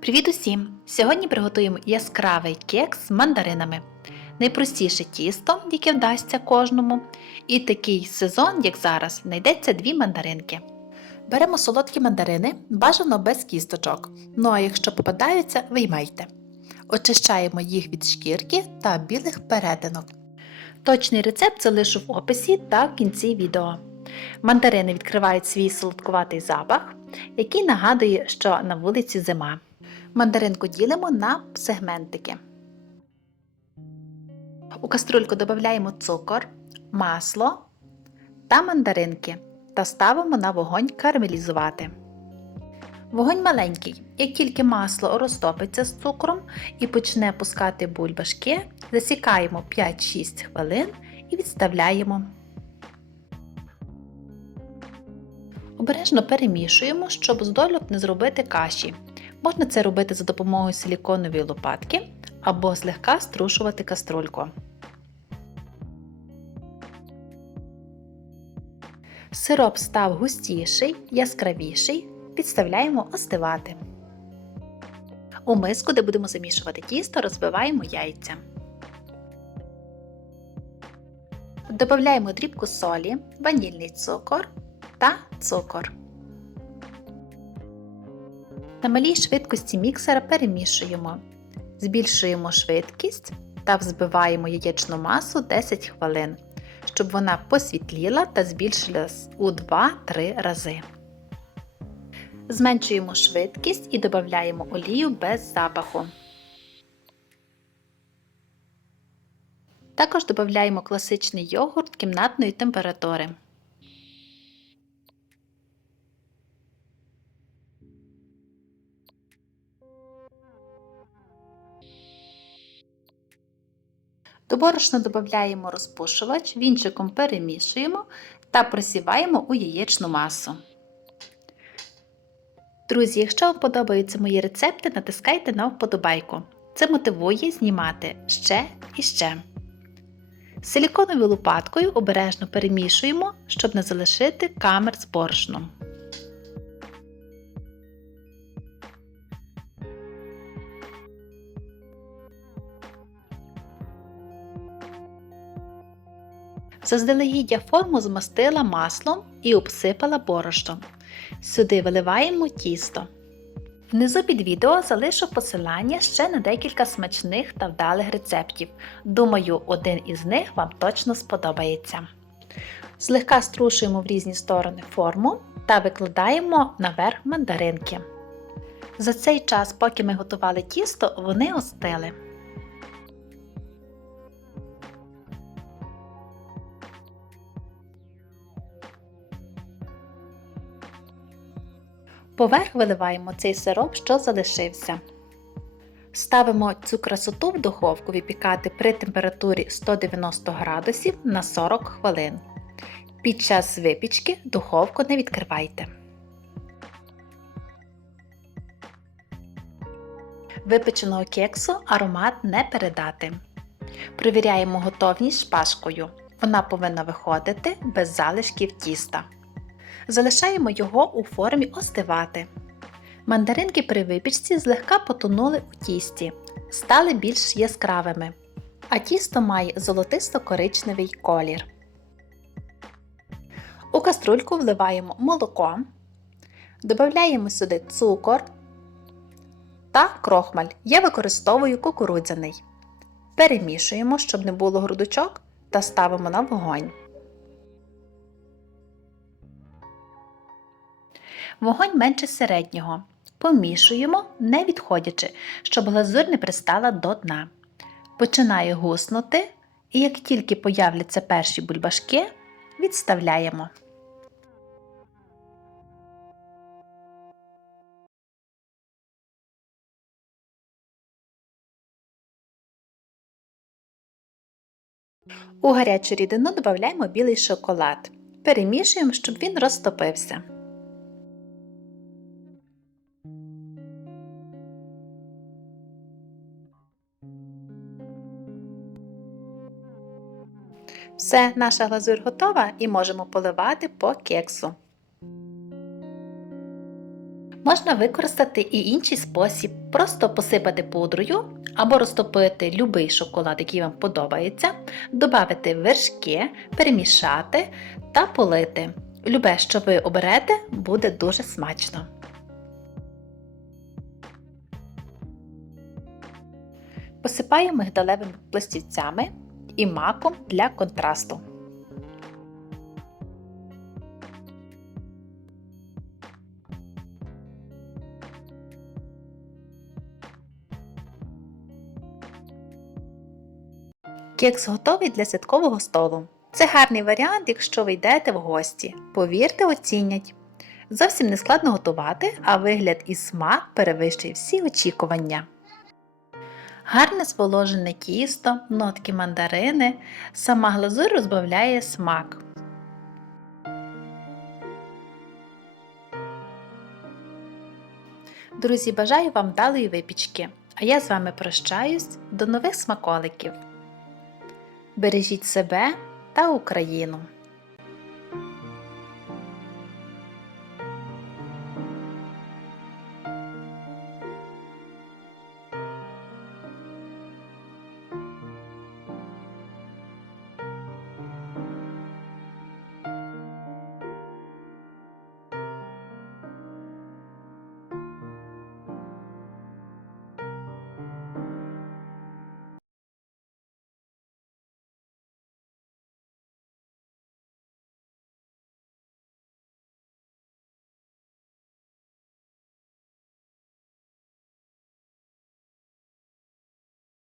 Привіт усім! Сьогодні приготуємо яскравий кекс з мандаринами. Найпростіше тісто, яке вдасться кожному. І такий сезон, як зараз, знайдеться дві мандаринки. Беремо солодкі мандарини, бажано без кісточок. Ну а якщо попадаються, виймайте. Очищаємо їх від шкірки та білих перетинок. Точний рецепт залишу в описі та в кінці відео. Мандарини відкривають свій солодкуватий запах, який нагадує, що на вулиці зима. Мандаринку ділимо на сегментики. У каструльку додаємо цукор, масло та мандаринки та ставимо на вогонь карамелізувати. Вогонь маленький. Як тільки масло розтопиться з цукром і почне пускати бульбашки, засікаємо 5-6 хвилин і відставляємо. Обережно перемішуємо, щоб з дольок не зробити каші. Можна це робити за допомогою силіконової лопатки або злегка струшувати каструльку. Сироп став густіший, яскравіший, підставляємо остивати. У миску, де будемо замішувати тісто, розбиваємо яйця. Додаємо дрібку солі, ванільний цукор та цукор. На малій швидкості міксера перемішуємо, збільшуємо швидкість та взбиваємо яєчну масу 10 хвилин, щоб вона посвітліла та збільшилась у 2-3 рази. Зменшуємо швидкість і додаємо олію без запаху. Також додаємо класичний йогурт кімнатної температури. До борошна додаємо розпушувач, вінчиком перемішуємо та просіваємо у яєчну масу. Друзі, якщо вам подобаються мої рецепти, натискайте на вподобайку. Це мотивує знімати ще і ще. Силіконовою лопаткою обережно перемішуємо, щоб не залишити камер з борошном. Заздалегідь я форму змастила маслом і обсипала борошном. Сюди виливаємо тісто. Внизу під відео залишу посилання ще на декілька смачних та вдалих рецептів. Думаю, один із них вам точно сподобається. Злегка струшуємо в різні сторони форму та викладаємо наверх мандаринки. За цей час, поки ми готували тісто, вони остили. Поверх виливаємо цей сироп, що залишився. Ставимо цю красоту в духовку випікати при температурі 190 градусів на 40 хвилин. Під час випічки духовку не відкривайте. Випеченого кексу аромат не передати. Провіряємо готовність шпажкою. Вона повинна виходити без залишків тіста. Залишаємо його у формі остивати. Мандаринки при випічці злегка потонули у тісті, стали більш яскравими, а тісто має золотисто-коричневий колір. У каструльку вливаємо молоко, додаємо сюди цукор та крохмаль. Я використовую кукурудзяний. Перемішуємо, щоб не було грудочок, та ставимо на вогонь. Вогонь менше середнього. Помішуємо, не відходячи, щоб глазур не пристала до дна. Починає гуснути, і як тільки появляться перші бульбашки, відставляємо. У гарячу рідину додаємо білий шоколад. Перемішуємо, щоб він розтопився. Все, наша глазурь готова і можемо поливати по кексу. Можна використати і інший спосіб, просто посипати пудрою або розтопити любий шоколад, який вам подобається, додати вершки, перемішати та полити. Любе, що ви оберете, буде дуже смачно. Посипаю мигдалевими пластівцями і маком для контрасту. Кекс готовий для святкового столу. Це гарний варіант, якщо ви йдете в гості. Повірте, оцінять. Зовсім не складно готувати, а вигляд і смак перевищує всі очікування. Гарне зволожене тісто, нотки мандарини, сама глазур розбавляє смак. Друзі, бажаю вам вдалої випічки, а я з вами прощаюсь до нових смаколиків. Бережіть себе та Україну!